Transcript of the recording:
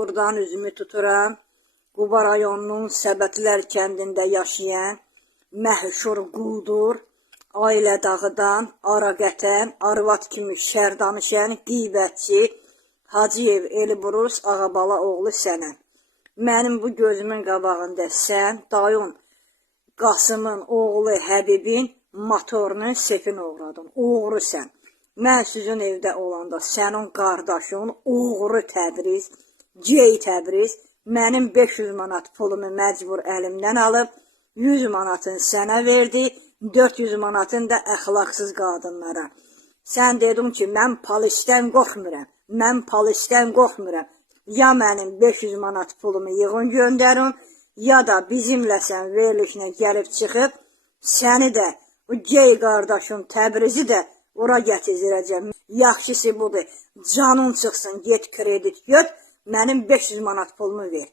buradan üzümü tuturam. Quba rayonunun Səbətlər kəndində yaşayan məşhur quldur, Ailə dağıdan, Araqətən, arvad kimi şər danışan, qeybətçi Hacıyev Elbrus Ağabala oğlu sənəm. Mənim bu gözümün qabağında sən, dayın Qasımın oğlu Həbibin motorunu sefin uğradın. Uğru sən. Mən sizin evdə olanda sənin qardaşın Uğru Təbriz, Cey Təbriz mənim 500 manat pulumu məcbur əlimdən alıb, 100 manatını sənə verdi, 400 manatını da əxlaqsız qadınlara. Sən dedin ki, mən polisdən qorxmuram, mən polisdən qorxmuram. Ya mənim 500 manat pulumu yığın göndərin, ya da bizimlə sən verilişinə gəlib çıxıb, səni də, o gey qardaşın Təbrizi də ora gətirəcəm. Yaxşısı budur, canın çıxsın, get kredit gör, mənim 500 manat pulumu ver.